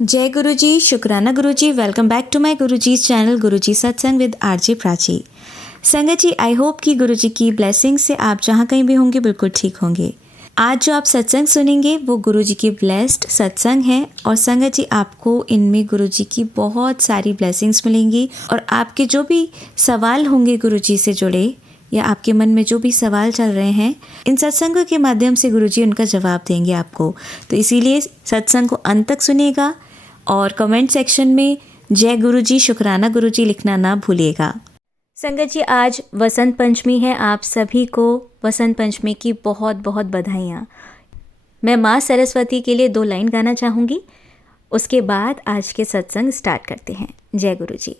जय गुरु जी, शुक्राना गुरु जी। Welcome back to my Guru ji channel गुरु जी सत्संग विद आरजे प्राची। संगत जी, आई होप कि गुरु जी की ब्लेसिंग से आप जहाँ कहीं भी होंगे बिल्कुल ठीक होंगे। आज जो आप सत्संग सुनेंगे वो गुरु जी की ब्लेस्ड सत्संग है और संगत जी आपको इनमें गुरु जी की बहुत सारी ब्लेसिंग्स मिलेंगी और आपके जो भी सवाल होंगे गुरु जी से जुड़े या आपके मन में जो भी सवाल चल रहे हैं, इन सत्संगों के माध्यम से गुरुजी उनका जवाब देंगे आपको। तो इसीलिए सत्संग को अंत तक सुनिएगा और कमेंट सेक्शन में जय गुरुजी, शुक्राना गुरुजी लिखना ना भूलिएगा। संगत जी, आज वसंत पंचमी है। आप सभी को वसंत पंचमी की बहुत बहुत बधाइयाँ। मैं माँ सरस्वती के लिए 2 लाइन गाना चाहूँगी, उसके बाद आज के सत्संग स्टार्ट करते हैं। जय गुरुजी।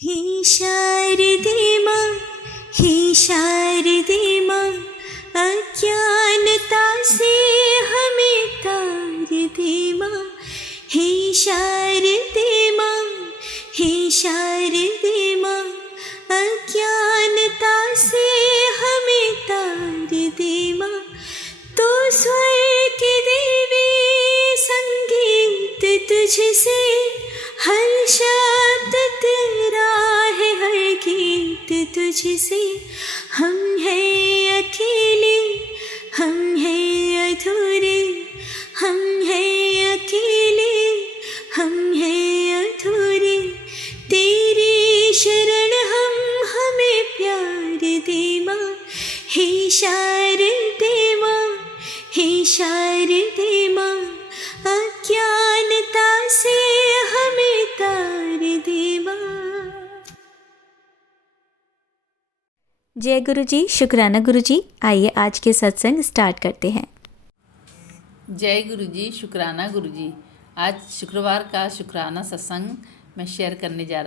हे शारदे माँ, हे शारदे माँ, अज्ञानता से हमें तार दे माँ। हे शारदे माँ, हे शारदे माँ, अज्ञानता से हमें तार दे माँ। तो स्वर की देवी संगीत तुझसे, हर शब्द तेरा है, हर गीत तुझसे। हम हैं अकेले, हम हैं अधूरे, हम हैं अकेले, हम हैं अधूरे। तेरी शरण हम, हमें प्यार दे माँ। हे शारदे माँ, हे शारदे माँ, अज्ञानता से हमें तार दे माँ। जय गुरुजी, शुक्राना गुरुजी। आइए आज के सत्संग स्टार्ट करते हैं। जय गुरुजी, शुक्राना गुरुजी। आज शुक्रवार का शुक्राना सत्संग मैं शेयर करने जा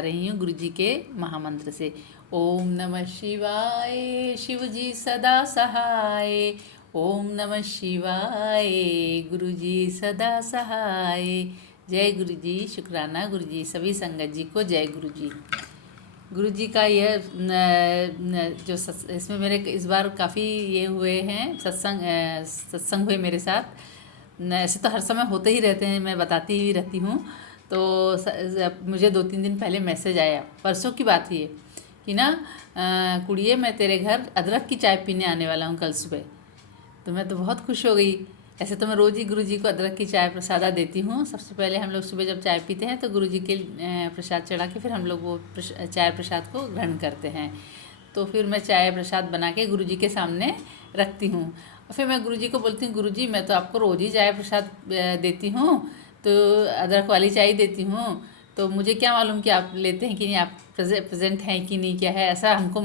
रही हूँ गुरुजी के महामंत्र से। ओम नमः शिवाय, शिवजी सदा सहाय। ओम नमः शिवाय, गुरुजी सदा सहाय। जय गुरुजी, शुक्राना गुरुजी। सभी संगत जी को जय गुरुजी। गुरुजी का यह जो इसमें मेरे इस बार काफ़ी ये हुए हैं सत्संग हुए मेरे साथ। ऐसे तो हर समय होते ही रहते हैं, मैं बताती ही रहती हूँ। तो मुझे 2-3 दिन पहले मैसेज आया, परसों की बात ही है कि ना कुड़िए, मैं तेरे घर अदरक की चाय पीने आने वाला हूँ कल सुबह। तो मैं तो बहुत खुश हो गई। ऐसे तो मैं रोज़ ही गुरुजी को अदरक की चाय प्रसादा देती हूँ। सबसे पहले हम लोग सुबह जब चाय पीते हैं तो गुरुजी के प्रसाद चढ़ा के फिर हम लोग वो चाय प्रसाद को ग्रहण करते हैं। तो फिर मैं चाय प्रसाद बना के गुरुजी के सामने रखती हूँ और फिर मैं गुरुजी को बोलती हूँ, गुरुजी मैं तो आपको रोज़ ही चाय प्रसाद देती हूँ, तो अदरक वाली चाय देती हूँ, तो मुझे क्या मालूम कि आप लेते हैं कि नहीं, आप प्रेजेंट हैं कि नहीं, क्या है ऐसा। हमको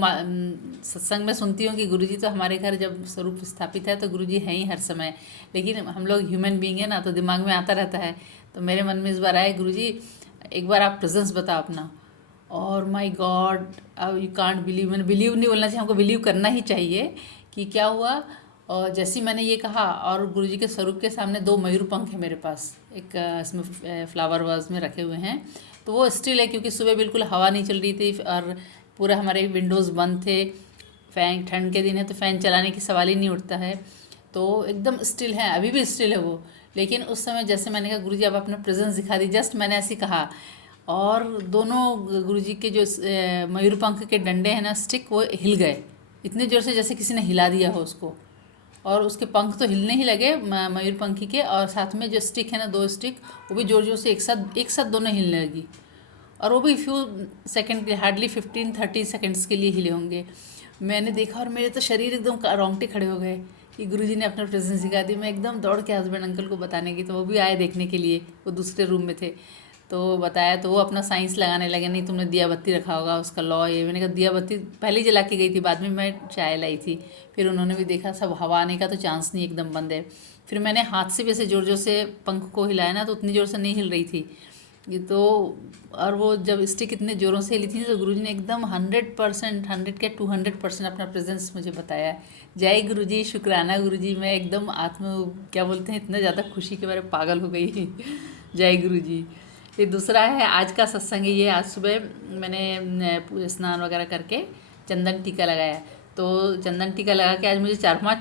सत्संग में सुनती हूँ कि गुरुजी तो हमारे घर जब स्वरूप स्थापित है तो गुरुजी हैं ही हर समय, लेकिन हम लोग ह्यूमन बीइंग है ना, तो दिमाग में आता रहता है। तो मेरे मन में इस बार आया, गुरुजी एक बार आप प्रेजेंस बताओ अपना। और my God, you can't believe, मैंने बिलीव नहीं बोलना चाहिए, हमको बिलीव करना ही चाहिए कि क्या हुआ। और जैसे ही मैंने ये कहा, और गुरुजी के स्वरूप के सामने 2 मयूर पंख है मेरे पास, एक इसमें फ्लावर वाज में रखे हुए हैं, तो वो स्टिल है क्योंकि सुबह बिल्कुल हवा नहीं चल रही थी और पूरा हमारे विंडोज़ बंद थे। फ़ैन, ठंड के दिन है तो फ़ैन चलाने की सवाल ही नहीं उठता है, तो एकदम स्टिल है, अभी भी स्टिल है वो। लेकिन उस समय जैसे मैंने कहा, गुरुजी आप अपना प्रेजेंस दिखा दी, जस्ट मैंने ऐसे कहा और दोनों गुरुजी के जो मयूर पंख के डंडे हैं ना, स्टिक, वो हिल गए इतने ज़ोर से जैसे किसी ने हिला दिया हो उसको। और उसके पंख तो हिलने ही लगे मयूर पंखी के, और साथ में जो स्टिक है ना, 2 स्टिक, वो भी जोर जोर से एक साथ दोनों हिलने लगी। और वो भी फ्यू सेकंड के, हार्डली 15-30 सेकंड्स के लिए हिले होंगे। मैंने देखा और मेरे तो शरीर एकदम रोंगटे खड़े हो गए कि गुरुजी ने अपना प्रेजेंस दिखा दी। मैं एकदम दौड़ के हस्बैंड अंकल को बताने की, तो वो भी आए देखने के लिए, वो दूसरे रूम में थे। तो बताया तो वो अपना साइंस लगाने लगे, नहीं तुमने दिया बत्ती रखा होगा, उसका लॉ ये। मैंने कहा दिया बत्ती पहले ही जला के गई थी, बाद में मैं चाय लाई थी। फिर उन्होंने भी देखा, सब हवा आने का तो चांस नहीं, एकदम बंद है। फिर मैंने हाथ से भी ऐसे ज़ोर ज़ोर से पंख को हिलाया ना, तो उतनी ज़ोर से नहीं हिल रही थी ये तो। और वो जब स्टिक इतने ज़ोरों से हिली थी तो गुरुजी ने एकदम 100%, 100 क्या 200% अपना प्रेजेंस मुझे बताया। जय गुरुजी, शुक्राना गुरुजी। मैं एकदम क्या बोलते हैं, इतना ज़्यादा खुशी के बारे में पागल हो गई। जय गुरुजी। ये दूसरा है आज का सत्संग, ये आज सुबह मैंने स्नान वगैरह करके चंदन टीका लगाया। तो चंदन टीका लगा के आज मुझे 4-5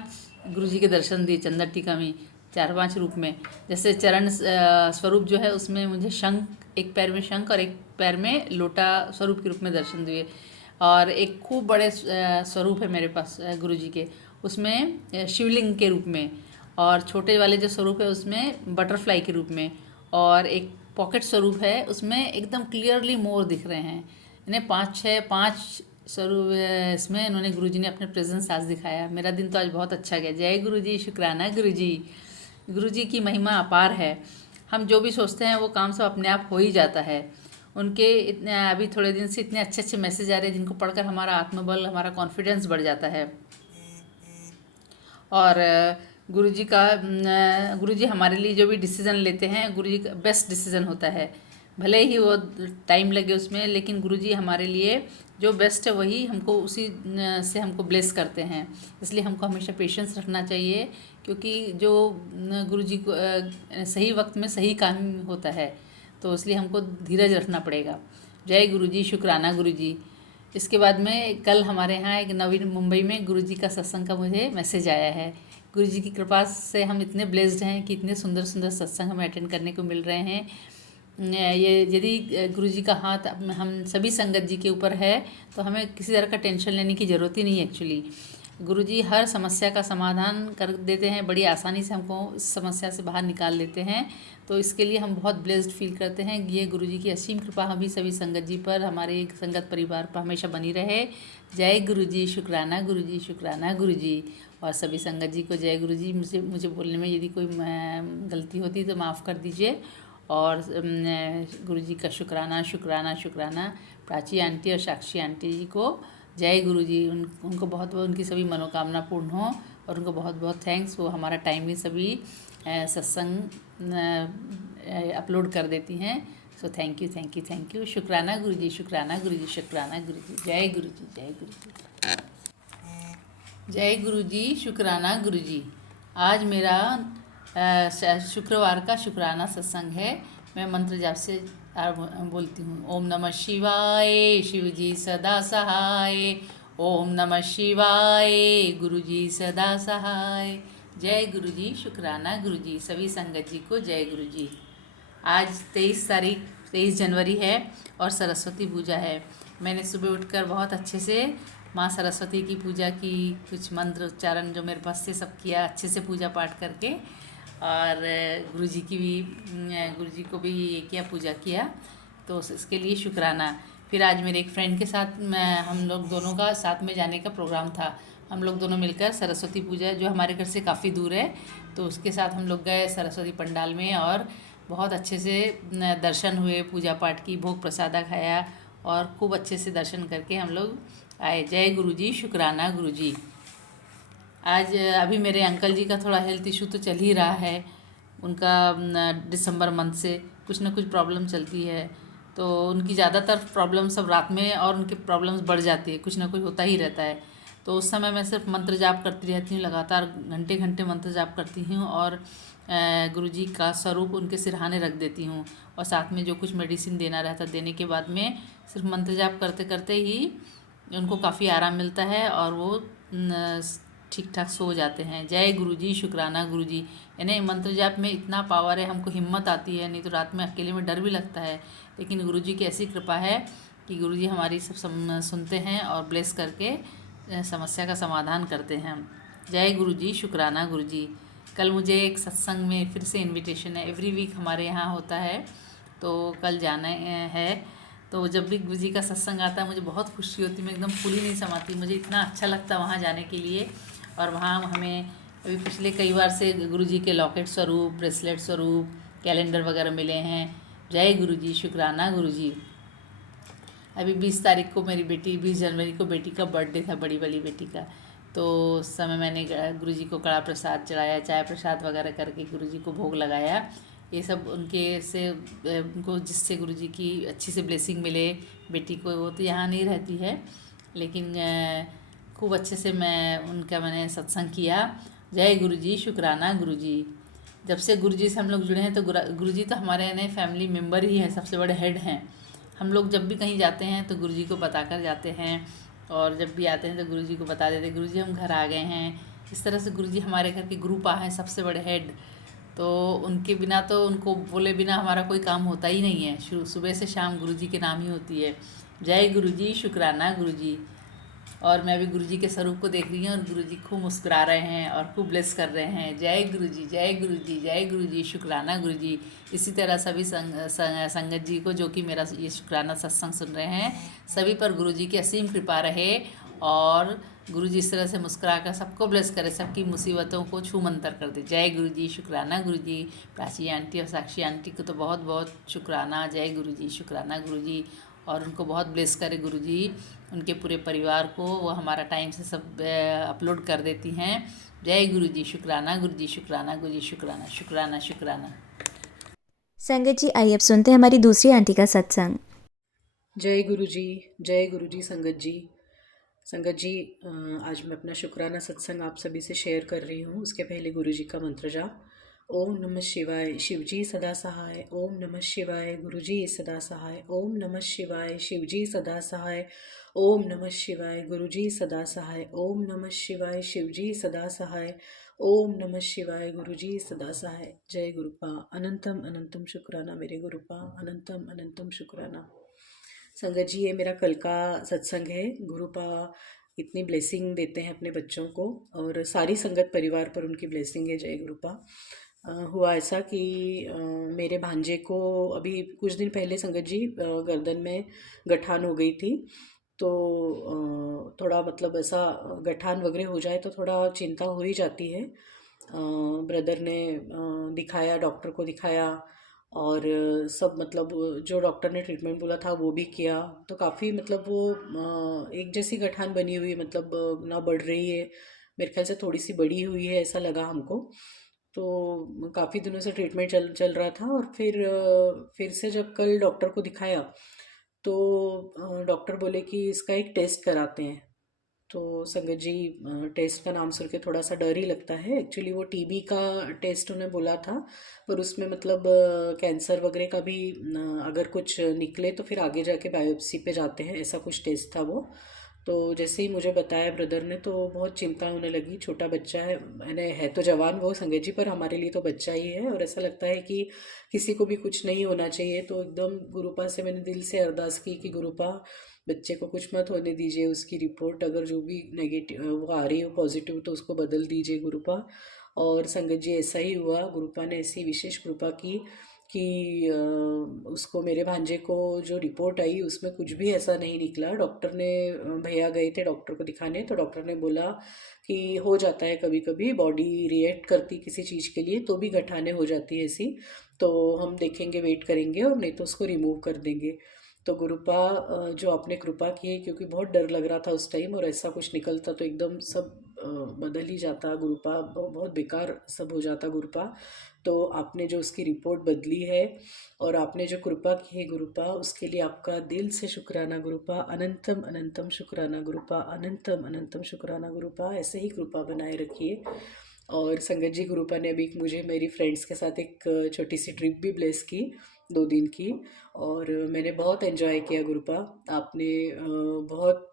गुरुजी के दर्शन दिए चंदन टीका में। 4-5 रूप में। जैसे चरण स्वरूप जो है उसमें मुझे शंख, एक पैर में शंख और एक पैर में लोटा स्वरूप के रूप में दर्शन दिए। और एक खूब बड़े स्वरूप है मेरे पास गुरुजी के, उसमें शिवलिंग के रूप में, और छोटे वाले जो स्वरूप है उसमें बटरफ्लाई के रूप में, और एक पॉकेट स्वरूप है उसमें एकदम क्लियरली मोर दिख रहे हैं। इन्हें 5 स्वरूप इसमें इन्होंने गुरुजी ने अपने प्रेजेंस आज दिखाया। मेरा दिन तो आज बहुत अच्छा गया। जय गुरुजी, शुक्राना गुरुजी। गुरुजी की महिमा अपार है। हम जो भी सोचते हैं वो काम सब अपने आप हो ही जाता है। उनके इतने अभी थोड़े दिन से इतने अच्छे अच्छे मैसेज आ रहे हैं जिनको पढ़कर हमारा आत्मबल, हमारा कॉन्फिडेंस बढ़ जाता है। और गुरुजी हमारे लिए जो भी डिसीज़न लेते हैं, गुरुजी का बेस्ट डिसीज़न होता है। भले ही वो टाइम लगे उसमें, लेकिन गुरुजी हमारे लिए जो बेस्ट है वही हमको उसी से हमको ब्लेस करते हैं। इसलिए हमको हमेशा पेशेंस रखना चाहिए, क्योंकि जो गुरुजी को सही वक्त में सही काम होता है, तो इसलिए हमको धीरज रखना पड़ेगा। जय गुरुजी, शुक्राना गुरुजी। इसके बाद में कल हमारे यहाँ एक नवीन मुंबई में गुरुजी का सत्संग का मुझे मैसेज आया है। गुरुजी की कृपा से हम इतने ब्लेस्ड हैं कि इतने सुंदर सुंदर सत्संग हमें अटेंड करने को मिल रहे हैं। ये यदि गुरुजी का हाथ हम सभी संगत जी के ऊपर है तो हमें किसी तरह का टेंशन लेने की ज़रूरत ही नहीं है। एक्चुअली गुरुजी हर समस्या का समाधान कर देते हैं, बड़ी आसानी से हमको इस समस्या से बाहर निकाल देते हैं। तो इसके लिए हम बहुत ब्लेस्ड फील करते हैं। ये गुरुजी की असीम कृपा हम भी सभी संगत जी पर, हमारे संगत परिवार पर हमेशा बनी रहे। जय गुरुजी, शुक्राना गुरुजी, शुक्राना गुरुजी। और सभी संगत जी को जय गुरुजी। मुझे बोलने में यदि कोई गलती होती तो माफ़ कर दीजिए। और गुरुजी का शुक्राना शुक्राना शुक्राना प्राची आंटी और साक्षी आंटी जी को जय गुरुजी। उनको बहुत बहुत उनकी सभी मनोकामना पूर्ण हो, और उनको बहुत बहुत थैंक्स। वो हमारा टाइमली सभी सत्संग अपलोड कर देती हैं। So thank you thank you thank you. शुक्राना गुरुजी, शुक्राना गुरुजी, शुक्राना गुरुजी। जय गुरुजी, जय गुरुजी। जय गुरुजी, शुक्राना गुरुजी। आज मेरा शुक्रवार का शुक्राना सत्संग है। मैं मंत्र जाप से बोलती हूँ। ओम नमः शिवाय, शिवजी सदा सहाय। ओम नमः शिवाय, गुरुजी सदा सहाय। जय गुरुजी, शुक्राना गुरुजी। सभी संगत जी को जय गुरुजी। आज 23 जनवरी है और सरस्वती पूजा है। मैंने सुबह उठकर बहुत अच्छे से माँ सरस्वती की पूजा की, कुछ मंत्र उच्चारण जो मेरे पास से सब किया, अच्छे से पूजा पाठ करके, और गुरुजी को भी किया, पूजा किया। तो इसके लिए शुक्राना। फिर आज मेरे एक फ्रेंड के साथ हम लोग दोनों का साथ में जाने का प्रोग्राम था। हम लोग दोनों मिलकर सरस्वती पूजा, जो हमारे घर से काफ़ी दूर है, तो उसके साथ हम लोग गए सरस्वती पंडाल में, और बहुत अच्छे से दर्शन हुए, पूजा पाठ की, भोग प्रसादा खाया, और खूब अच्छे से दर्शन करके हम लोग आए। जय गुरुजी, शुक्राना गुरुजी। आज अभी मेरे अंकल जी का थोड़ा हेल्थ इशू तो चल ही रहा है। उनका दिसंबर मंथ से कुछ ना कुछ प्रॉब्लम चलती है, तो उनकी ज़्यादातर प्रॉब्लम सब रात में, और उनकी प्रॉब्लम्स बढ़ जाती है, कुछ ना कुछ होता ही रहता है। तो उस समय मैं सिर्फ मंत्र जाप करती रहती हूँ, लगातार घंटे घंटे मंत्र जाप करती हूँ, और गुरुजी का स्वरूप उनके सिरहाने रख देती हूँ, और साथ में जो कुछ मेडिसिन देना रहता देने के बाद में सिर्फ मंत्र जाप करते करते ही उनको काफ़ी आराम मिलता है, और वो ठीक ठाक सो जाते हैं। जय गुरुजी, शुक्राना गुरुजी। यानी मंत्र जाप में इतना पावर है, हमको हिम्मत आती है, नहीं तो रात में अकेले में डर भी लगता है। लेकिन गुरुजी की ऐसी कृपा है कि गुरुजी हमारी सब सुनते हैं और ब्लेस करके समस्या का समाधान करते हैं। जय गुरुजी, शुक्राना गुरुजी। कल मुझे एक सत्संग में फिर से इनविटेशन है। एवरी वीक हमारे यहाँ होता है, तो कल जाना है। तो जब भी गुरुजी का सत्संग आता है मुझे बहुत खुशी होती, मैं एकदम फूली नहीं समाती, मुझे इतना अच्छा लगता है वहाँ जाने के लिए। और वहाँ हमें अभी पिछले कई बार से गुरुजी के लॉकेट स्वरूप, ब्रेसलेट स्वरूप, कैलेंडर वगैरह मिले हैं। जय गुरुजी, शुक्राना गुरुजी। अभी 20 तारीख को मेरी बेटी, 20 जनवरी को बेटी का बर्थडे था, बड़ी वाली बेटी का। तो उस समय मैंने गुरुजी को कड़ा प्रसाद चढ़ाया, चाय प्रसाद वगैरह करके गुरुजी को भोग लगाया। ये सब उनको जिससे गुरुजी की अच्छी से ब्लेसिंग मिले बेटी को। वो तो यहाँ नहीं रहती है, लेकिन खूब अच्छे से मैंने सत्संग किया। जय गुरुजी, शुक्राना गुरुजी। जब से गुरुजी से हम लोग जुड़े हैं तो गुरुजी तो हमारे यानी फैमिली मेम्बर ही हैं, सबसे बड़े हेड हैं। हम लोग जब भी कहीं जाते हैं तो गुरुजी को बताकर जाते हैं, और जब भी आते हैं तो गुरुजी को बता देते हैं, गुरुजी हम घर आ गए हैं। इस तरह से गुरुजी हमारे घर के गुरुपा हैं, सबसे बड़े हेड। तो उनके बिना तो उनको बोले बिना हमारा कोई काम होता ही नहीं है। शुरू सुबह से शाम गुरुजी के नाम ही होती है। जय गुरुजी, शुक्राना गुरुजी। और मैं अभी गुरुजी के स्वरूप को देख रही हूँ और गुरुजी खूब मुस्कुरा रहे हैं और खूब ब्लेस कर रहे हैं। जय गुरुजी, जय गुरुजी, जय गुरुजी, शुक्राना गुरुजी। इसी तरह सभी संगत जी को जो कि मेरा ये शुक्राना सत्संग सुन रहे हैं, सभी पर गुरुजी की असीम कृपा रहे और गुरुजी इस तरह से मुस्कुरा कर सबको ब्लेस करे, सबकी मुसीबतों को छू मंतर कर दे। जय गुरुजी, शुक्राना गुरुजी। प्राची आंटी और साक्षी आंटी को तो बहुत बहुत शुक्राना। जय गुरुजी, शुक्राना गुरुजी। और उनको बहुत ब्लेस करे गुरुजी, उनके पूरे परिवार को। वो हमारा टाइम से सब अपलोड कर देती हैं। जय गुरुजी, शुक्राना गुरुजी, शुक्राना गुरुजी, शुक्राना शुक्राना शुक्राना। संगत जी, आइए अब सुनते हैं हमारी दूसरी आंटी का सत्संग। जय गुरुजी संगत जी। संगत जी, आज मैं अपना शुक्राना सत्संग आप सभी से शेयर कर रही हूँ। उसके पहले गुरुजी का मंत्र जाप। ओम नमः शिवाय, शिवजी सदा सहाय। ओम नमः शिवाय, गुरुजी सदा सहाय। ओम नमः शिवाय, शिवजी सदा सहाय। ओम नमः शिवाय, गुरुजी सदा सहाय। ओम नमः शिवाय, शिवजी सदा सहाय। ओम नमः शिवाय, गुरुजी सदा सहाय। जय गुरुपा, अनंतम अनंतम शुक्राना मेरे गुरुपा, अनंतम अनंतम शुक्राना। संगत जी, ये मेरा कल का सत्संग है। गुरुपा इतनी ब्लेसिंग देते हैं अपने बच्चों को और सारी संगत परिवार पर उनकी ब्लेसिंग है। जय गुरुपा। हुआ ऐसा कि मेरे भांजे को अभी कुछ दिन पहले संगत जी गर्दन में गठान हो गई थी। तो थोड़ा मतलब ऐसा गठान वगैरह हो जाए तो थोड़ा चिंता हो ही जाती है। ब्रदर ने दिखाया, डॉक्टर को दिखाया और सब मतलब जो डॉक्टर ने ट्रीटमेंट बोला था वो भी किया। तो काफ़ी मतलब वो एक जैसी गठान बनी हुई, मतलब ना बढ़ रही है, मेरे ख्याल से थोड़ी सी बड़ी हुई है ऐसा लगा हमको। तो काफ़ी दिनों से ट्रीटमेंट चल चल रहा था और फिर से जब कल डॉक्टर को दिखाया तो डॉक्टर बोले कि इसका एक टेस्ट कराते हैं। तो संगत जी, टेस्ट का नाम सुन के थोड़ा सा डर ही लगता है। एक्चुअली वो टीबी का टेस्ट उन्हें बोला था, पर उसमें मतलब कैंसर वगैरह का भी अगर कुछ निकले तो फिर आगे जाके बायोप्सी पे जाते हैं, ऐसा कुछ टेस्ट था वो। तो जैसे ही मुझे बताया ब्रदर ने तो बहुत चिंता होने लगी। छोटा बच्चा है, मैंने है तो जवान वो संगत जी, पर हमारे लिए तो बच्चा ही है और ऐसा लगता है कि किसी को भी कुछ नहीं होना चाहिए। तो एकदम गुरुपा से मैंने दिल से अरदास की कि गुरुपा बच्चे को कुछ मत होने दीजिए, उसकी रिपोर्ट अगर जो भी नेगेटिव वो आ रही हो पॉजिटिव तो उसको बदल दीजिए गुरुपा। और संगत जी ऐसा ही हुआ। गुरुपा ने ऐसी विशेष कृपा की कि उसको, मेरे भांजे को जो रिपोर्ट आई उसमें कुछ भी ऐसा नहीं निकला। डॉक्टर ने, भैया गए थे डॉक्टर को दिखाने तो डॉक्टर ने बोला कि हो जाता है कभी कभी, बॉडी रिएक्ट करती किसी चीज़ के लिए तो भी गठाने हो जाती है ऐसी। तो हम देखेंगे, वेट करेंगे और नहीं तो उसको रिमूव कर देंगे। तो गुरुपा जो आपने कृपा की है, क्योंकि बहुत डर लग रहा था उस टाइम और ऐसा कुछ निकलता तो एकदम सब बदल ही जाता गुरुपा, बहुत बेकार सब हो जाता गुरुपा। तो आपने जो उसकी रिपोर्ट बदली है और आपने जो कृपा की है गुरुपा, उसके लिए आपका दिल से शुक्राना गुरुपा, अनंतम अनंतम शुक्राना गुरुपा, अनंतम अनंतम शुक्राना गुरुपा। ऐसे ही कृपा बनाए रखिए। और संगत जी, गुरुपा ने अभी मुझे मेरी फ्रेंड्स के साथ एक छोटी सी ट्रिप भी ब्लेस की, 2 दिन की, और मैंने बहुत एंजॉय किया गुरुपा। आपने बहुत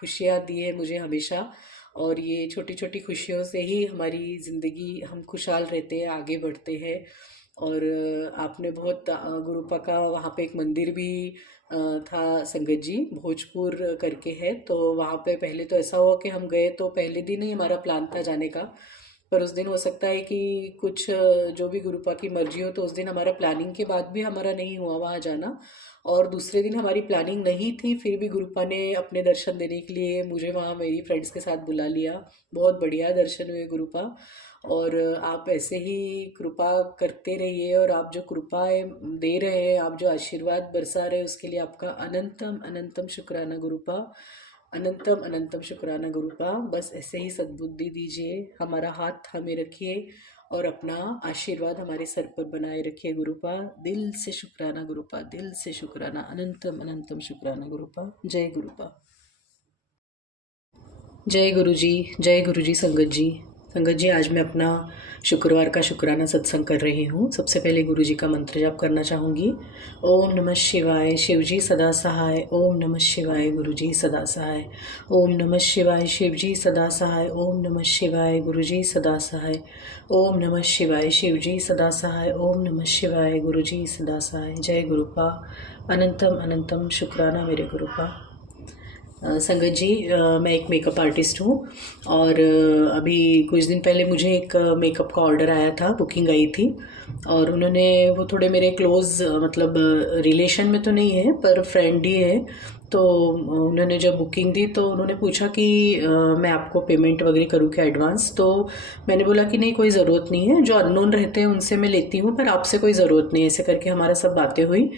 खुशियाँ दी है मुझे हमेशा, और ये छोटी छोटी खुशियों से ही हमारी ज़िंदगी, हम खुशहाल रहते हैं, आगे बढ़ते हैं। और आपने बहुत गुरुपा का वहाँ पे एक मंदिर भी था संगत जी, भोजपुर करके है। तो वहाँ पे पहले तो ऐसा हुआ कि हम गए तो पहले दिन ही हमारा प्लान था जाने का, पर उस दिन हो सकता है कि कुछ जो भी गुरुपा की मर्जी हो, तो उस दिन हमारा प्लानिंग के बाद भी हमारा नहीं हुआ वहाँ जाना। और दूसरे दिन हमारी प्लानिंग नहीं थी, फिर भी गुरुपा ने अपने दर्शन देने के लिए मुझे वहाँ मेरी फ्रेंड्स के साथ बुला लिया। बहुत बढ़िया दर्शन हुए गुरुपा। और आप ऐसे ही कृपा करते रहिए, और आप जो कृपाएं दे रहे हैं, आप जो आशीर्वाद बरसा रहे हैं, उसके लिए आपका अनंतम अनंतम शुक्राना गुरुपा, अनंतम अनंतम शुक्राना गुरुपा। बस ऐसे ही सद्बुद्धि दीजिए, हमारा हाथ थामे रखिए और अपना आशीर्वाद हमारे सर पर बनाए रखिए गुरुपा। दिल से शुक्राना गुरुपा, दिल से शुक्राना, अनंतम अनंतम शुक्राना गुरुपा। जय गुरुपा। जय गुरुजी संगत जी। संगत जी, आज मैं अपना शुक्रवार का शुक्राना सत्संग कर रही हूँ। सबसे पहले गुरु जी का मंत्र जाप करना चाहूँगी। ओम नमः शिवाय, शिव जी सदा सहाय। ओम नमः शिवाय, गुरु जी सदा सहाय। ओम नमः शिवाय, शिव जी सदा सहाय। ओम नमः शिवाय, गुरु जी सदा सहाय। ओम नमः शिवाय, शिव जी सदा सहाय। ओम नमः शिवाय, गुरु जी सदा सहाय। जय गुरुपा। अनंतम अनंतम शुक्राना मेरे गुरुपा। संगत जी, मैं एक मेकअप आर्टिस्ट हूँ और अभी कुछ दिन पहले मुझे एक मेकअप का ऑर्डर आया था, बुकिंग आई थी और उन्होंने वो थोड़े मेरे क्लोज़ मतलब रिलेशन में तो नहीं है पर फ्रेंड ही है। तो उन्होंने जब बुकिंग दी तो उन्होंने पूछा कि मैं आपको पेमेंट वगैरह करूँ क्या एडवांस। तो मैंने बोला कि नहीं, कोई ज़रूरत नहीं है, जो अननोन रहते हैं उनसे मैं लेती हूँ पर आपसे कोई ज़रूरत नहीं है। ऐसे करके हमारा सब बातें हुई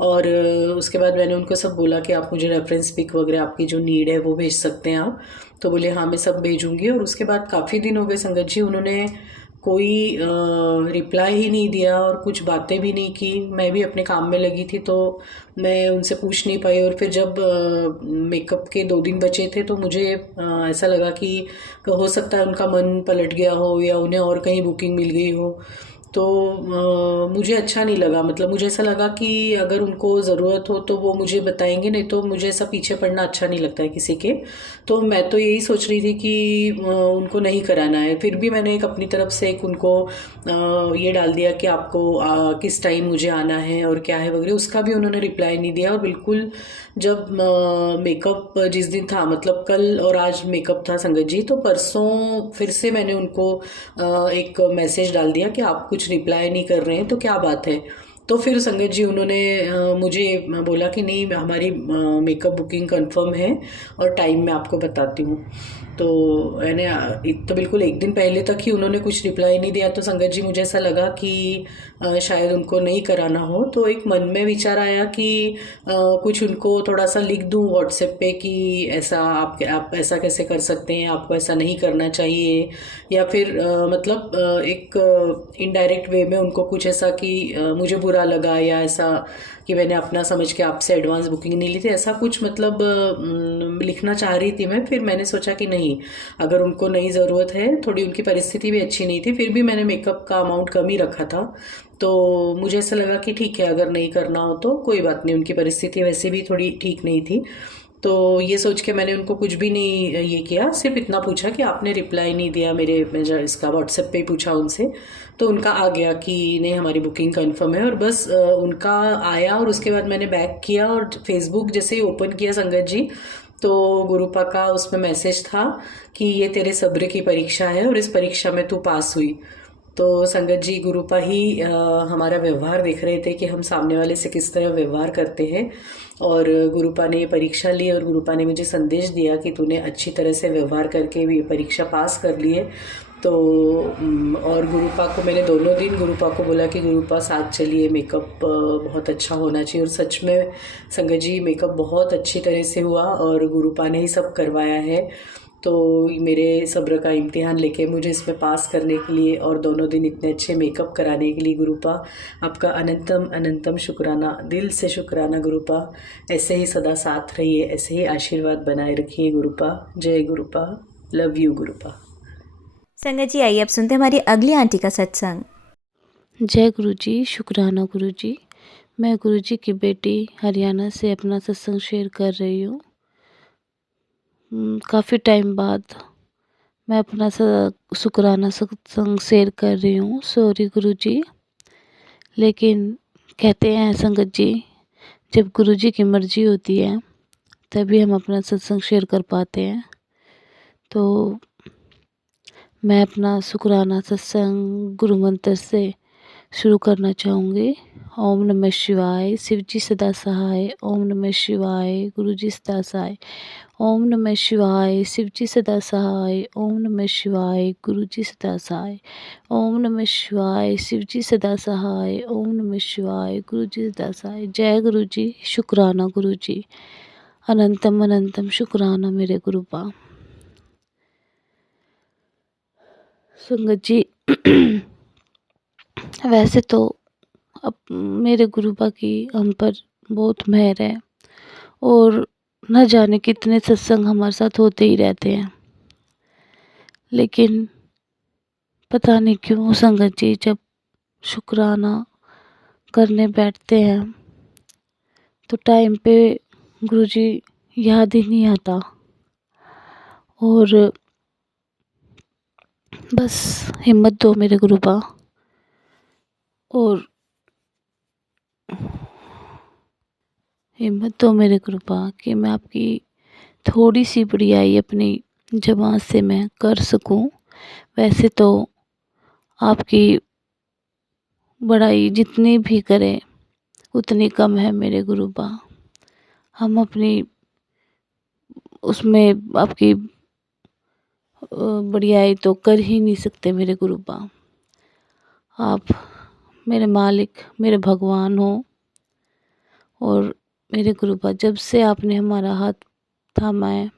और उसके बाद मैंने उनको सब बोला कि आप मुझे रेफरेंस पिक वगैरह आपकी जो नीड है वो भेज सकते हैं आप। तो बोले हाँ, मैं सब भेजूँगी। और उसके बाद काफ़ी दिन हो गए संगत जी, उन्होंने कोई रिप्लाई ही नहीं दिया और कुछ बातें भी नहीं की। मैं भी अपने काम में लगी थी तो मैं उनसे पूछ नहीं पाई। और फिर जब मेकअप के 2 दिन बचे थे तो मुझे ऐसा लगा कि हो सकता है उनका मन पलट गया हो या उन्हें और कहीं बुकिंग मिल गई हो। तो मुझे अच्छा नहीं लगा, मतलब मुझे ऐसा लगा कि अगर उनको ज़रूरत हो तो वो मुझे बताएंगे, नहीं तो मुझे ऐसा पीछे पड़ना अच्छा नहीं लगता है किसी के। तो मैं तो यही सोच रही थी कि उनको नहीं कराना है। फिर भी मैंने एक अपनी तरफ से एक उनको ये डाल दिया कि आपको किस टाइम मुझे आना है और क्या है वगैरह। उसका भी उन्होंने रिप्लाई नहीं दिया। और बिल्कुल जब मेकअप जिस दिन था, मतलब कल और आज मेकअप था संगत जी, तो परसों फिर से मैंने उनको एक मैसेज डाल दिया कि आप कुछ रिप्लाई नहीं कर रहे हैं तो क्या बात है। तो फिर संगत जी उन्होंने मुझे बोला कि नहीं, हमारी मेकअप बुकिंग कंफर्म है और टाइम मैं आपको बताती हूँ। तो मैंने तो बिल्कुल 1 दिन पहले तक ही उन्होंने कुछ रिप्लाई नहीं दिया। तो संगत जी मुझे ऐसा लगा कि शायद उनको नहीं कराना हो। तो एक मन में विचार आया कि कुछ उनको थोड़ा सा लिख दूं व्हाट्सएप पे कि ऐसा आप ऐसा कैसे कर सकते हैं, आपको ऐसा नहीं करना चाहिए। या फिर मतलब एक इनडायरेक्ट वे में उनको कुछ ऐसा कि मुझे बुरा लगा या ऐसा कि मैंने अपना समझ के आपसे एडवांस बुकिंग नहीं ली थी, ऐसा कुछ मतलब लिखना चाह रही थी मैं। फिर मैंने सोचा कि नहीं, अगर उनको नहीं ज़रूरत है, थोड़ी उनकी परिस्थिति भी अच्छी नहीं थी, फिर भी मैंने मेकअप का अमाउंट कम ही रखा था। तो मुझे ऐसा लगा कि ठीक है, अगर नहीं करना हो तो कोई बात नहीं, उनकी परिस्थिति वैसे भी थोड़ी ठीक नहीं थी। तो ये सोच के मैंने उनको कुछ भी नहीं ये किया, सिर्फ इतना पूछा कि आपने रिप्लाई नहीं दिया मेरे इसका व्हाट्सएप पे ही पूछा उनसे। तो उनका आ गया कि नहीं, हमारी बुकिंग कंफर्म है। और बस उनका आया और उसके बाद मैंने बैक किया और फेसबुक जैसे ही ओपन किया संगत जी, तो गुरुपा का उसमें मैसेज था कि ये तेरे सब्र की परीक्षा है और इस परीक्षा में तू पास हुई। तो संगत जी गुरुपा ही हमारा व्यवहार देख रहे थे कि हम सामने वाले से किस तरह व्यवहार करते हैं। और गुरुपा ने ये परीक्षा ली और गुरुपा ने मुझे संदेश दिया कि तूने अच्छी तरह से व्यवहार करके ये परीक्षा पास कर ली है। तो और गुरुपा को मैंने दोनों दिन गुरुपा को बोला कि गुरुपा साथ चलिए, मेकअप बहुत अच्छा होना चाहिए। और सच में संगत जी मेकअप बहुत अच्छी तरह से हुआ और गुरुपा ने ही सब करवाया है। तो मेरे सब्र का इम्तिहान लेके मुझे इसमें पास करने के लिए और दोनों दिन इतने अच्छे मेकअप कराने के लिए गुरुपा आपका अनंतम अनंतम शुक्राना, दिल से शुक्राना गुरुपा। ऐसे ही सदा साथ रहिए, ऐसे ही आशीर्वाद बनाए रखिए गुरुपा। जय गुरुपा, लव यू गुरुपा। संगत जी, आइए अब सुनते हैं हमारी अगली आंटी का सत्संग। जय गुरु जी, शुक्राना गुरु जी। मैं गुरु जी की बेटी हरियाणा से अपना सत्संग शेयर कर रही हूँ। काफ़ी टाइम बाद मैं अपना शुक्राना सत्संग शेयर कर रही हूँ। सॉरी गुरु जी, लेकिन कहते हैं संगत जी, जब गुरु जी की मर्जी होती है तभी हम अपना सत्संग शेयर कर पाते हैं। तो मैं अपना शुक्राना सत्संग गुरु मंत्र से शुरू करना चाहूँगी। ओम नमः शिवाय, शिव जी सदा सहाय। ओम नमः शिवाय, गुरु जी सदा सहाय। ओम नमः शिवाय, शिव जी सदा सहाय। ओम नमः शिवाय, गुरु जी सदा सहाय। ओम नमः शिवाय, शिव जी सदा सहाय। ओम नमः शिवाय, गुरु जी सदा सहाय। जय गुरु जी, शुक्राना गुरु जी। अनंतम अनंतम शुक्राना मेरे गुरुपा। संगत जी, वैसे तो अब मेरे गुरुपा की हम पर बहुत मेहर है और न जाने कितने सत्संग हमारे साथ होते ही रहते हैं। लेकिन पता नहीं क्यों संगत जी जब शुक्राना करने बैठते हैं तो टाइम पे गुरुजी याद ही नहीं आता, और बस हिम्मत दो मेरे गुरुबा, और हिम्मत दो मेरे गुरुबा कि मैं आपकी थोड़ी सी बड़ाई अपनी ज़बान से मैं कर सकूं। वैसे तो आपकी बड़ाई जितनी भी करें उतनी कम है मेरे गुरुबा। हम अपनी उसमें आपकी बड़ाई तो कर ही नहीं सकते मेरे गुरुबा। आप मेरे मालिक, मेरे भगवान हो, और मेरे गुरुबा जब से आपने हमारा हाथ थामा है,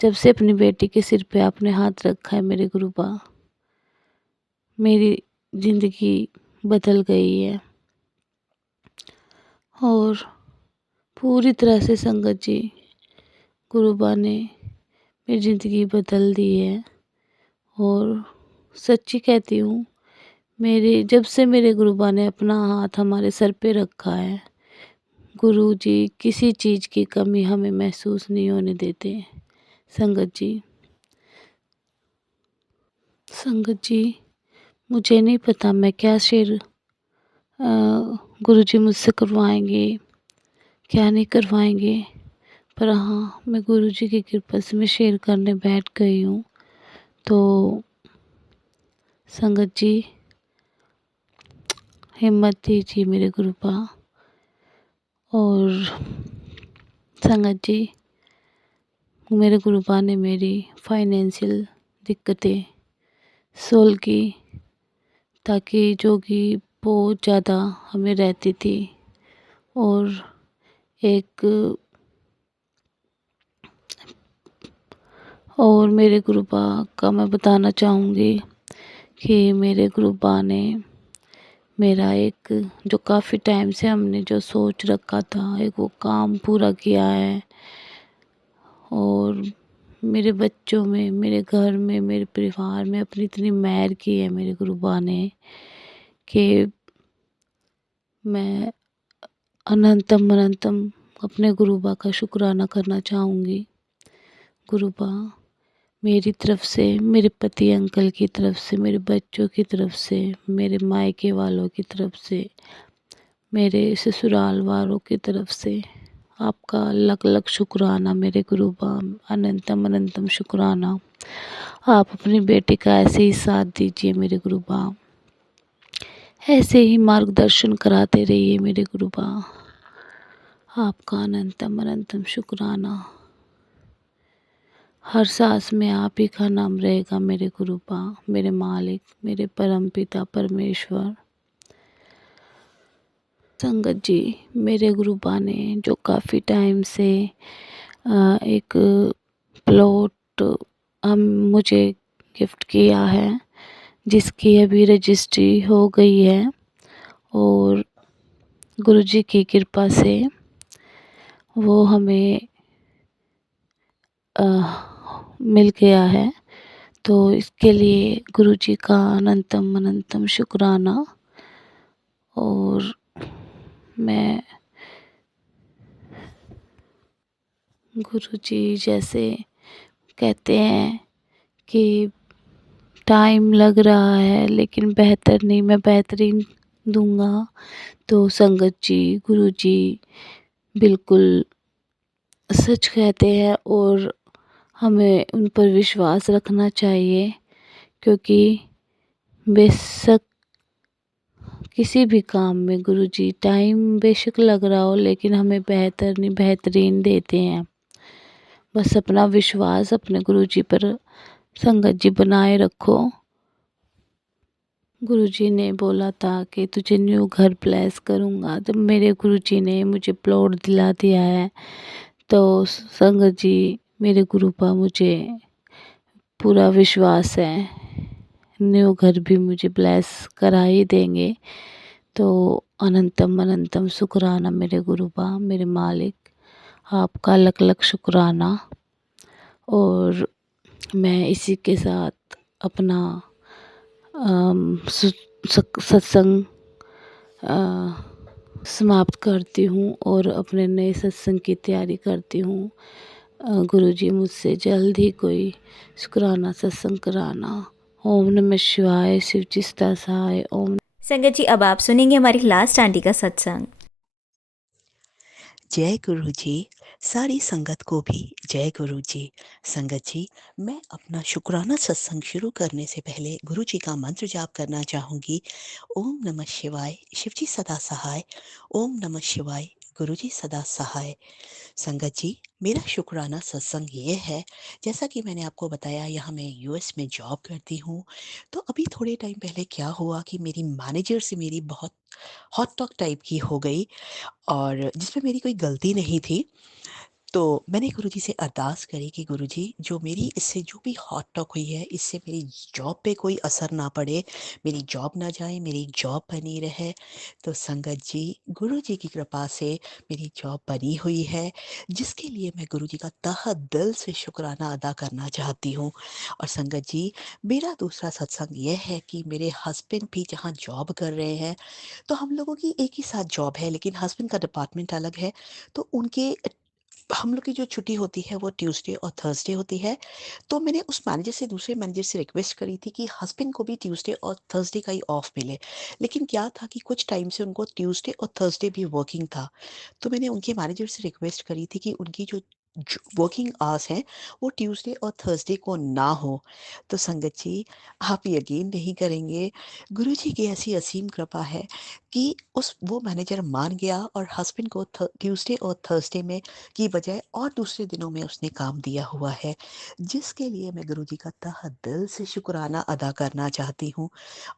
जब से अपनी बेटी के सिर पे आपने हाथ रखा है मेरे गुरुबा, मेरी ज़िंदगी बदल गई है, और पूरी तरह से संगत जी गुरुबा ने मेरी ज़िंदगी बदल दी है। और सच्ची कहती हूँ, मेरे जब से मेरे गुरुबा ने अपना हाथ हमारे सर पे रखा है, गुरुजी किसी चीज़ की कमी हमें महसूस नहीं होने देते। संगत जी मुझे नहीं पता मैं क्या शेर गुरुजी मुझसे करवाएंगे, क्या नहीं करवाएंगे, पर हाँ मैं गुरुजी की कृपा से मैं शेयर करने बैठ गई हूँ। तो संगत जी हिम्मत दीजिए मेरे गुरुबा। और संगत जी मेरे गुरुबा ने मेरी फाइनेंशियल दिक्कतें सोल्व की, ताकि जो कि बहुत ज़्यादा हमें रहती थी। और एक और मेरे गुरुबा का मैं बताना चाहूँगी कि मेरे गुरुबा ने मेरा एक जो काफ़ी टाइम से हमने जो सोच रखा था एक वो काम पूरा किया है। और मेरे बच्चों में, मेरे घर में, मेरे परिवार में अपनी इतनी मेहर की है मेरे गुरुबा ने कि मैं अनंतम अनंतम अपने गुरुबा का शुक्राना करना चाहूँगी। गुरुबा मेरी तरफ से, मेरे पति अंकल की तरफ से, मेरे बच्चों की तरफ से, मेरे मायके वालों की तरफ से, मेरे ससुराल वालों की तरफ से आपका लख लख शुक्राना मेरे गुरुबा, अनंतम अनंतम शुक्राना। आप अपनी बेटी का ऐसे ही साथ दीजिए मेरे गुरुबा, ऐसे ही मार्गदर्शन कराते रहिए मेरे गुरुबा। आपका अनंतम अनंतम शुक्राना। हर सांस में आप ही का नाम रहेगा मेरे गुरुबा, मेरे मालिक, मेरे परम पिता परमेश्वर। संगत जी मेरे गुरुबा ने जो काफ़ी टाइम से एक प्लॉट हम मुझे गिफ्ट किया है, जिसकी अभी रजिस्ट्री हो गई है, और गुरुजी की कृपा से वो हमें मिल गया है। तो इसके लिए गुरुजी का अनंतम अनंतम शुक्राना। और मैं गुरुजी जैसे कहते हैं कि टाइम लग रहा है लेकिन बेहतर नहीं, मैं बेहतरीन दूंगा। तो संगत जी गुरुजी बिल्कुल सच कहते हैं, और हमें उन पर विश्वास रखना चाहिए, क्योंकि बेशक किसी भी काम में गुरुजी टाइम बेशक लग रहा हो लेकिन हमें बेहतर नहीं बेहतरीन देते हैं। बस अपना विश्वास अपने गुरुजी पर संगत जी बनाए रखो। गुरुजी ने बोला था कि तुझे न्यू घर ब्लेस करूँगा। जब मेरे गुरुजी ने मुझे प्लॉट दिला दिया है, तो संगत जी मेरे गुरुबा मुझे पूरा विश्वास है न्यू घर भी मुझे ब्लेस करा ही देंगे। तो अनंतम अनंतम शुक्राना मेरे गुरुबा, मेरे मालिक, आपका लख लख शुक्राना। और मैं इसी के साथ अपना सत्संग समाप्त करती हूँ और अपने नए सत्संग की तैयारी करती हूँ। गुरुजी मुझसे जल्द ही कोई शुक्राना सत्संग कराना। ओम नमः शिवाय। शिव जी सदा सहाय। ओम। संगत जी, अब आप सुनेंगे हमारी लास्ट आंटी का सत्संग। जय गुरु जी। सारी संगत को भी जय गुरु जी। संगत जी, मैं अपना शुक्राना सत्संग शुरू करने से पहले गुरु जी का मंत्र जाप करना चाहूँगी। ओम नमः शिवाय, शिव जी सदा सहाय। ओम नमः शिवाय, गुरु जी सदा सहाय। संगत जी, मेरा शुक्राना सत्संग ये है, जैसा कि मैंने आपको बताया यहाँ मैं यूएस में जॉब करती हूँ। तो अभी थोड़े टाइम पहले क्या हुआ कि मेरी मैनेजर से मेरी बहुत हॉट टॉक टाइप की हो गई और जिसमें मेरी कोई गलती नहीं थी। तो मैंने गुरुजी से अरदास करी कि गुरुजी, जो मेरी इससे जो भी हॉट टॉक हुई है, इससे मेरी जॉब पे कोई असर ना पड़े, मेरी जॉब ना जाए, मेरी जॉब बनी रहे। तो संगत जी, गुरुजी की कृपा से मेरी जॉब बनी हुई है, जिसके लिए मैं गुरुजी का तहे दिल से शुक्राना अदा करना चाहती हूँ। और संगत जी, मेरा दूसरा सत्संग ये है कि मेरे हस्बैंड भी जहाँ जॉब कर रहे हैं, तो हम लोगों की एक ही साथ जॉब है, लेकिन हस्बैंड का डिपार्टमेंट अलग है। तो उनके हम लोग की जो छुट्टी होती है वो ट्यूसडे और थर्सडे होती है। तो मैंने उस मैनेजर से दूसरे मैनेजर से रिक्वेस्ट करी थी कि हस्बैंड को भी ट्यूसडे और थर्सडे का ही ऑफ मिले। लेकिन क्या था कि कुछ टाइम से उनको ट्यूसडे और थर्सडे भी वर्किंग था। तो मैंने उनके मैनेजर से रिक्वेस्ट करी थी कि उनकी जो वर्किंग आवर्स हैं वो ट्यूसडे और थर्सडे को ना हो। तो संगत जी, आप यकीन नहीं करेंगे, गुरुजी की ऐसी असीम कृपा है कि उस वो मैनेजर मान गया और हस्बैंड को ट्यूसडे और थर्सडे में की बजाय और दूसरे दिनों में उसने काम दिया हुआ है, जिसके लिए मैं गुरुजी का तहे दिल से शुक्राना अदा करना चाहती हूँ।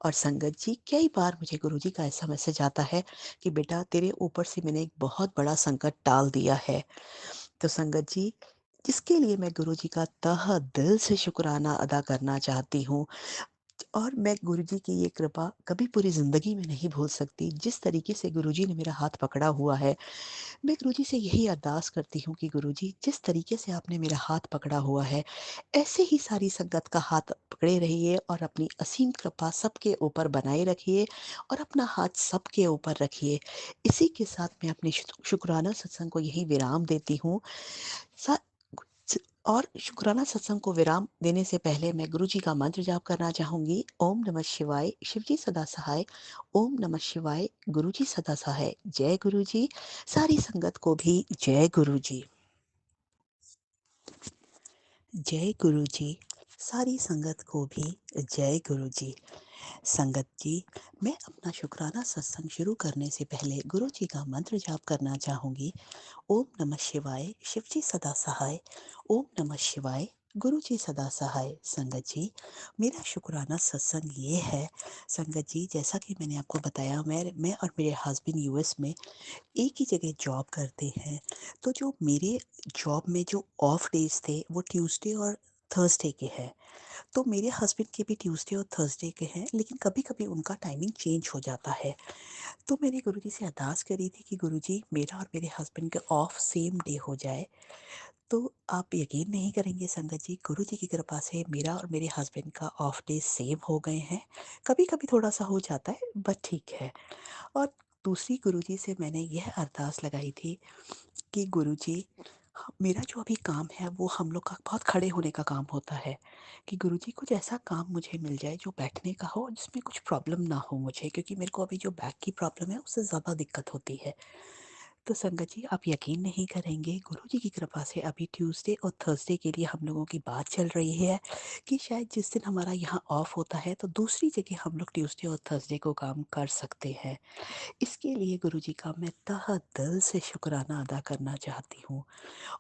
और संगत जी, कई बार मुझे गुरुजी का ऐसा मैसेज आता है कि बेटा, तेरे ऊपर से मैंने एक बहुत बड़ा संकट टाल दिया है। तो संगत जी, जिसके लिए मैं गुरुजी का तहे दिल से शुक्राना अदा करना चाहती हूँ। और मैं गुरुजी की ये कृपा कभी पूरी ज़िंदगी में नहीं भूल सकती। जिस तरीके से गुरुजी ने मेरा हाथ पकड़ा हुआ है, मैं गुरुजी से यही अरदास करती हूँ कि गुरुजी, जिस तरीके से आपने मेरा हाथ पकड़ा हुआ है, ऐसे ही सारी संगत का हाथ पकड़े रहिए और अपनी असीम कृपा सबके ऊपर बनाए रखिए और अपना हाथ सबके ऊपर रखिए। इसी के साथ मैं अपने शुक्राना सत्संग को यही विराम देती हूँ। सा स और शुक्राना सत्संग को विराम देने से पहले मैं गुरुजी का मंत्र जाप करना चाहूँगी। ओम नमः शिवाय, शिव जी सदा सहाय। ओम नमः शिवाय, गुरु जी सदा सहाय। जय गुरु जी। सारी संगत को भी जय गुरु जी। जय गुरु जी। सारी संगत को भी जय गुरु जी। संगत जी, मैं अपना शुक्राना सत्संग शुरू करने से पहले गुरु जी का मंत्र जाप करना चाहूँगी। ओम नमः शिवाय, शिव जी सदा सहाय। ओम नमः शिवाय, गुरु जी सदा सहाय। संगत जी, मेरा शुक्राना सत्संग ये है। संगत जी, जैसा कि मैंने आपको बताया, मैं और मेरे हस्बैंड यूएस में एक ही जगह जॉब करते हैं। तो जो मेरे जॉब में जो ऑफ डेज थे वो ट्यूसडे और थर्सडे के हैं। तो मेरे हस्बैंड के भी ट्यूसडे और थर्सडे के हैं, लेकिन कभी कभी उनका टाइमिंग चेंज हो जाता है। तो मैंने गुरुजी से अरदास करी थी कि गुरुजी, मेरा और मेरे हस्बैंड का ऑफ सेम डे हो जाए। तो आप यकीन नहीं करेंगे संगत जी, गुरुजी की कृपा से मेरा और मेरे हस्बैंड का ऑफ डे सेम हो गए हैं। कभी कभी थोड़ा सा हो जाता है, बट ठीक है। और दूसरी गुरुजी से मैंने यह अरदास लगाई थी कि गुरुजी, मेरा जो अभी काम है वो हम लोग का बहुत खड़े होने का काम होता है, कि गुरुजी कुछ ऐसा काम मुझे मिल जाए जो बैठने का हो, जिसमें कुछ प्रॉब्लम ना हो मुझे, क्योंकि मेरे को अभी जो बैक की प्रॉब्लम है उससे ज़्यादा दिक्कत होती है। तो संगत जी, आप यकीन नहीं करेंगे, गुरुजी की कृपा से अभी ट्यूसडे और थर्सडे के लिए हम लोगों की बात चल रही है कि शायद जिस दिन हमारा यहाँ ऑफ होता है तो दूसरी जगह हम लोग ट्यूसडे और थर्सडे को काम कर सकते हैं। इसके लिए गुरुजी का मैं तहे दिल से शुक्राना अदा करना चाहती हूँ।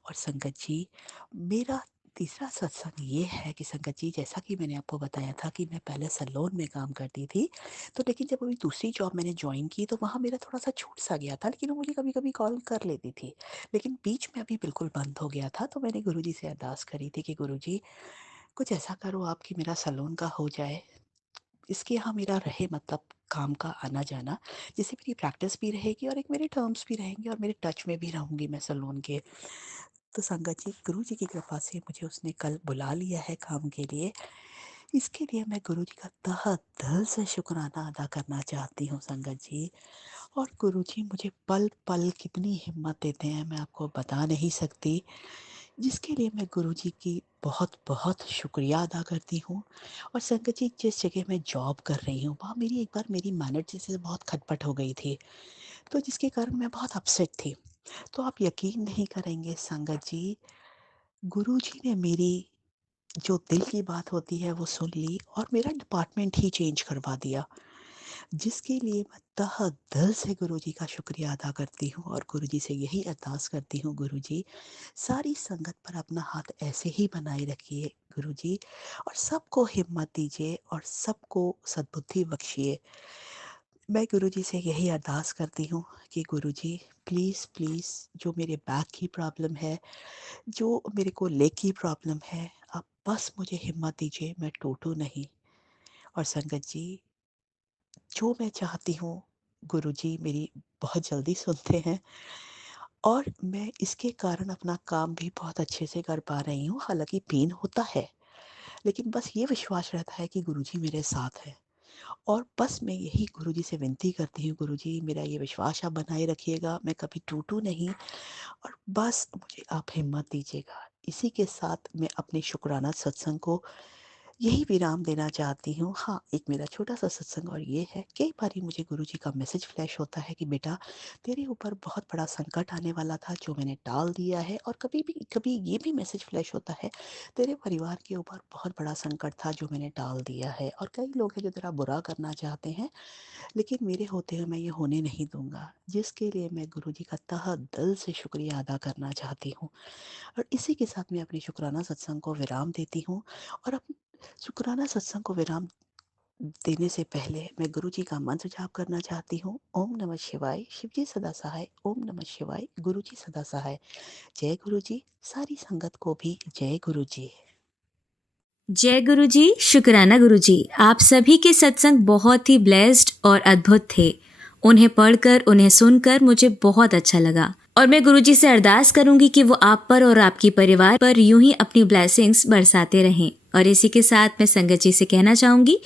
और संगत जी, मेरा तीसरा सत्संग ये है कि संगत जी, जैसा कि मैंने आपको बताया था कि मैं पहले सैलून में काम करती थी। तो लेकिन जब अभी दूसरी जॉब मैंने जॉइन की तो वहाँ मेरा थोड़ा सा छूट सा गया था, लेकिन वो मुझे कभी कभी कॉल कर लेती थी। लेकिन बीच में अभी बिल्कुल बंद हो गया था। तो मैंने गुरुजी से अरदास करी थी कि गुरुजी, कुछ ऐसा करो आप कि मेरा सैलून का हो जाए, इसके यहाँ मेरा रहे मतलब काम का आना जाना, जिससे मेरी प्रैक्टिस भी रहेगी और एक मेरे टर्म्स भी रहेंगे और मेरे टच में भी रहूँगी मैं सैलून के। तो संगत जी, गुरु जी की कृपा से मुझे उसने कल बुला लिया है काम के लिए। इसके लिए मैं गुरु जी का तहे दिल से शुक्राना अदा करना चाहती हूँ संगत जी। और गुरु जी मुझे पल पल कितनी हिम्मत देते हैं मैं आपको बता नहीं सकती, जिसके लिए मैं गुरु जी की बहुत बहुत शुक्रिया अदा करती हूँ। और संगत जी जिस जगह मैं जॉब कर रही हूँ वहाँ मेरी एक बार मेरी मैनेजर से बहुत खटपट हो गई थी, तो जिसके कारण मैं बहुत अपसेट थी। तो आप यकीन नहीं करेंगे संगत जी, गुरु जी ने मेरी जो दिल की बात होती है वो सुन ली और मेरा डिपार्टमेंट ही चेंज करवा दिया, जिसके लिए मैं तहे दिल से गुरुजी का शुक्रिया अदा करती हूँ। और गुरुजी से यही अरदास करती हूँ, गुरुजी सारी संगत पर अपना हाथ ऐसे ही बनाए रखिए गुरुजी, और सबको हिम्मत दीजिए और सबको सद्बुद्धि बख्शिए। मैं गुरुजी से यही अरदास करती हूँ कि गुरुजी प्लीज़ प्लीज़ जो मेरे बैक की प्रॉब्लम है, जो मेरे को लेग की प्रॉब्लम है, आप बस मुझे हिम्मत दीजिए, मैं टूटूँ नहीं। और संगत जी जो मैं चाहती हूँ गुरुजी मेरी बहुत जल्दी सुनते हैं, और मैं इसके कारण अपना काम भी बहुत अच्छे से कर पा रही हूँ। हालाँकि पेन होता है, लेकिन बस ये विश्वास रहता है कि गुरुजी मेरे साथ हैं। और बस मैं यही गुरुजी से विनती करती हूँ, गुरुजी मेरा ये विश्वास आप बनाए रखिएगा, मैं कभी टूटूँ नहीं, और बस मुझे आप हिम्मत दीजिएगा। इसी के साथ मैं अपने शुक्राना सत्संग को यही विराम देना चाहती हूँ। हाँ, एक मेरा छोटा-सा सत्संग और ये है, कई बारी मुझे गुरुजी का मैसेज फ्लैश होता है कि बेटा तेरे ऊपर बहुत बड़ा संकट आने वाला था जो मैंने टाल दिया है, और कभी ये भी मैसेज फ्लैश होता है, तेरे परिवार के ऊपर बहुत बड़ा संकट था जो मैंने टाल दिया है, और कई लोग हैं जो तेरा बुरा करना चाहते हैं, लेकिन मेरे होते हुए मैं ये होने नहीं दूँगा। जिसके लिए मैं गुरुजी का तहे दिल से शुक्रिया अदा करना चाहती हूँ। और इसी के साथ मैं अपने शुक्राना सत्संग को विराम देती हूँ। और शुक्राना सत्संग को विराम देने से पहले मैं गुरुजी का मंत्र जाप करना चाहती हूँ। ओम नमः शिवाय, शिवजी सदा सहाय। ओम नमः शिवाय, गुरुजी सदा सहाय। जय गुरुजी, सारी संगत को भी जय गुरुजी। जय गुरु जी, शुक्राना गुरु जी। आप सभी के सत्संग बहुत ही ब्लेस्ड और अद्भुत थे। उन्हें पढ़कर, उन्हें सुनकर मुझे बहुत अच्छा लगा, और मैं गुरु जी से अरदास करूंगी कि वो आप पर और आपकी परिवार पर यूं ही अपनी ब्लेसिंग्स बरसाते रहें। और इसी के साथ मैं संगत जी से कहना चाहूंगी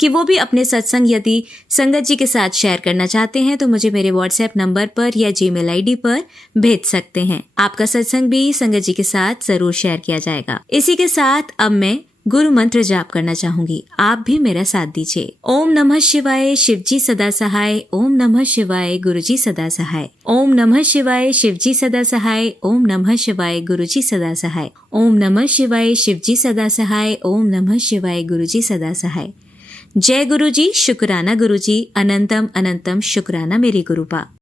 कि वो भी अपने सत्संग यदि संगत जी के साथ शेयर करना चाहते हैं तो मुझे मेरे व्हाट्सएप नंबर पर या जीमेल आईडी पर भेज सकते हैं। आपका सत्संग भी संगत जी के साथ जरूर शेयर किया जाएगा। इसी के साथ अब मैं गुरु मंत्र जाप करना चाहूंगी, आप भी मेरा साथ दीजिए। ओम नमः शिवाय, शिवजी सदा सहाय। ओम नमः शिवाय, गुरुजी सदा सहाय। ओम नमः शिवाय, शिवजी सदा सहाय। ओम नमः शिवाय, गुरुजी सदा सहाय। ओम नमः शिवाय, शिवजी सदा सहाय। ओम नमः शिवाय, गुरुजी सदा सहाय। जय गुरुजी, शुक्राना गुरुजी, अनंतम अनंतम शुक्राना मेरे गुरुपा।